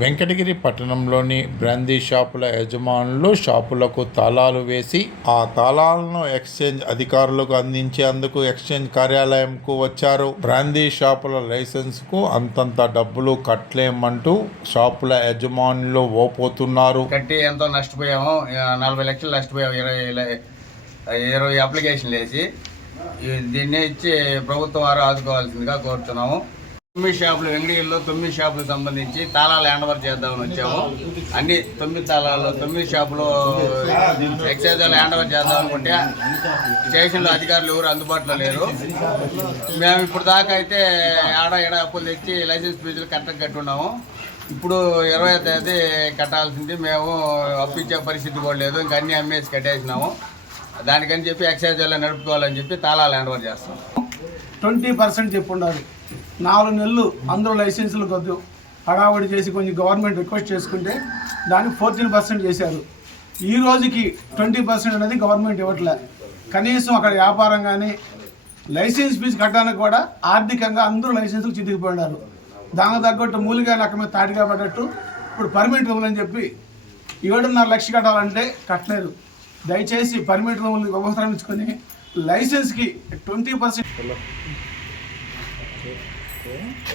వెంకటగిరి పట్టణంలోని బ్రాందీ షాపుల యజమానులు షాపులకు తాళాలు వేసి ఆ తాళాలను ఎక్స్చేంజ్ అధికారులకు అందించేందుకు ఎక్స్చేంజ్ కార్యాలయంకు వచ్చారు. బ్రాందీ షాపుల లైసెన్స్కు అంతంత డబ్బులు కట్టలేమంటూ షాపుల యజమానులు ఓపోతున్నారు. కట్టి ఎంతో నష్టపోయాము. నలభై లక్షలు నష్టపోయాము. ఇరవై ఇరవై అప్లికేషన్లు వేసి దీన్ని ఇచ్చి ప్రభుత్వం వారు ఆదుకోవాల్సిందిగా కోరుతున్నాము. తొమ్మిది షాపులు వెంగళగిరిలో తొమ్మిది షాపులకు సంబంధించి తాళాలు హ్యాండ్ఓవర్ చేద్దామని వచ్చాము. అన్ని తొమ్మిది తాళాలు తొమ్మిది షాపులు ఎక్సైజ్ హ్యాండ్ఓవర్ చేద్దాం అనుకుంటే స్టేషన్లో అధికారులు ఎవరు అందుబాటులో లేరు. మేము ఇప్పుడు దాకా అయితే ఆడ ఈడ అప్పులు తెచ్చి లైసెన్స్ ఫీజులు కరెక్ట్గా కట్టున్నాము. ఇప్పుడు ఇరవై తేదీ కట్టాల్సింది. మేము అప్పించే పరిస్థితి కూడా లేదు. ఇంకా అన్ని అమ్మేసి కట్టేసినాము. దానికని చెప్పి ఎక్సైజ్ వల్ల నడుపుకోవాలని చెప్పి తాళాలు హ్యాండ్ఓవర్ చేస్తాం. ట్వంటీ పర్సెంట్ చెప్పుండారు నాలుగు నెలలు అందరూ లైసెన్సులు కొద్దు. హడావుడి చేసి కొంచెం గవర్నమెంట్ రిక్వెస్ట్ చేసుకుంటే దానికి ఫోర్టీన్ పర్సెంట్ చేశారు. ఈ రోజుకి ట్వంటీ పర్సెంట్ అనేది గవర్నమెంట్ ఇవ్వట్లే. కనీసం అక్కడ వ్యాపారం కానీ లైసెన్స్ ఫీజు కట్టడానికి కూడా ఆర్థికంగా అందరూ లైసెన్సులు చితికిపోయినారు. దానికి తగ్గట్టు మూలిగా లెక్క మీద తాటిగా పడ్డట్టు ఇప్పుడు పర్మిట్ ఇవ్వాలని చెప్పి ఏడున్నర లక్ష కట్టాలంటే కట్టలేదు దయచేసి పర్మిట్ రూములు ఉపసంహరించుకొని లైసెన్స్కి ట్వంటీ పర్సెంట్ ఓకే.